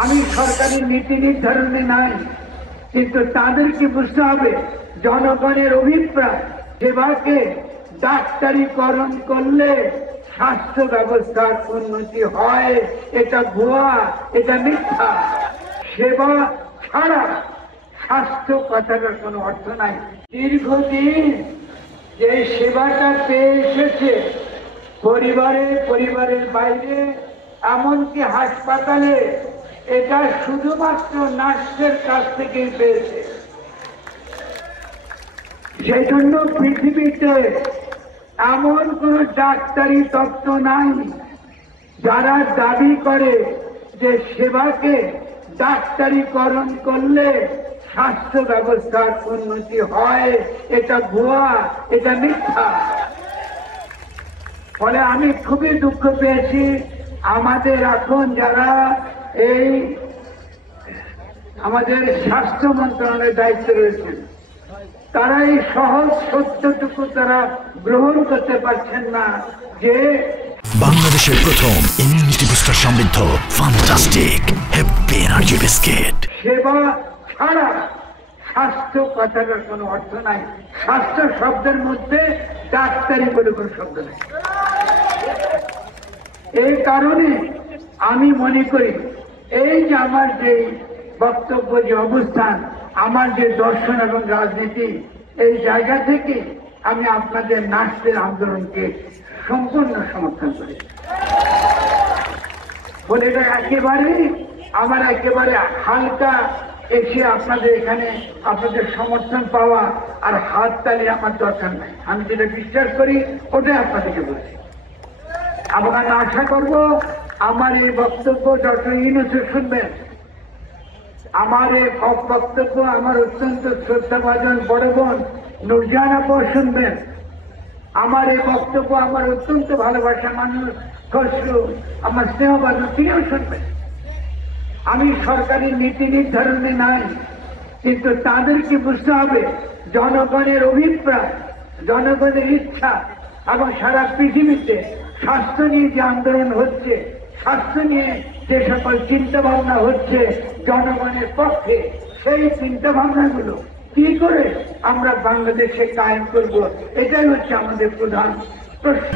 আমি সরকারি নীতি নির্ধারণে নাই, কিন্তু তাদেরকে বুঝতে হবে জনগণের অভিপ্রায় সেবাকে ডাক্তারিকরণ করলে স্বাস্থ্য ব্যবস্থার উন্নতি হয়। এটা ভুয়া, এটা মিথ্যা। সেবা ছাড়া স্বাস্থ্য কথাটার কোনো অর্থ নাই। দীর্ঘদিন যে সেবাটা পেয়ে এসেছে পরিবারের বাইরে, এমনকি হাসপাতালে, এটা শুধুমাত্র নার্সের কাছ থেকেই পেয়েছে। সেই জন্য পৃথিবীতে এমন কোন ডাক্তারি তত্ত্ব নাই যারা দাবি করে যে সেবাকে ডাক্তারিকরণ করলে স্বাস্থ্য ব্যবস্থার উন্নতি হয়। এটা ভুয়া, এটা মিথ্যা। ফলে আমি খুবই দুঃখ পেয়েছি আমাদের এখন যারা এই আমাদের স্বাস্থ্য মন্ত্রণালয়ের দায়িত্বে রয়েছেন, তারা এই সহজ সত্যটুকু তারা গ্রহণ করতে পারছেন না যে বাংলাদেশের প্রথম ইমিউনিটি বুস্টার সমৃদ্ধ ফ্যান্টাস্টিক হ্যাপি এনার্জি বিস্কিট। সেবা ছাড়া স্বাস্থ্য কথাটার কোনো অর্থ নাই। স্বাস্থ্য শব্দের মধ্যে ডাক্তারি বলে কোনো শব্দ নেই। এই কারণে আমি মনে করি এই যে আমার যে বক্তব্য, যে অবস্থান, আমার যে দর্শন এবং রাজনীতি, এই জায়গা থেকে আমি আপনাদের নার্সদের আন্দোলনকে সম্পূর্ণ সমর্থন করি। বলে এটা একেবারে হালকা এসে আপনাদের এখানে আপনাদের সমর্থন পাওয়া আর হাত তালি আমার দরকার নাই। আমি যেটা বিশ্বাস করি ওটাই আপনাদেরকে বলছি। আমরা আশা করব আমার এই বক্তব্য ডক্টর ইউনূসও শুনবেন। আমার এই বক্তব্য আমার অত্যন্ত শ্রদ্ধাভাজন বড় বোন নূরজাহান আপু শুনবেন। আমার এই বক্তব্য আমার অত্যন্ত ভালোবাসা মানুষ খসরু, আমার স্নেহবাদী, তিনিও শুনবেন। আমি সরকারি নীতি নির্ধারণে নাই, কিন্তু তাদেরকে বুঝতে হবে জনগণের অভিপ্রায়, জনগণের ইচ্ছা এবং সারা পৃথিবীতে স্বাস্থ্য নিয়ে যে আন্দোলন হচ্ছে, স্বাস্থ্য নিয়ে যে সকল চিন্তা ভাবনা হচ্ছে জনগণের পক্ষে, সেই চিন্তা ভাবনাগুলো কি করে আমরা বাংলাদেশে কায়েম করব, এটাই হচ্ছে আমাদের প্রধান প্রশ্ন।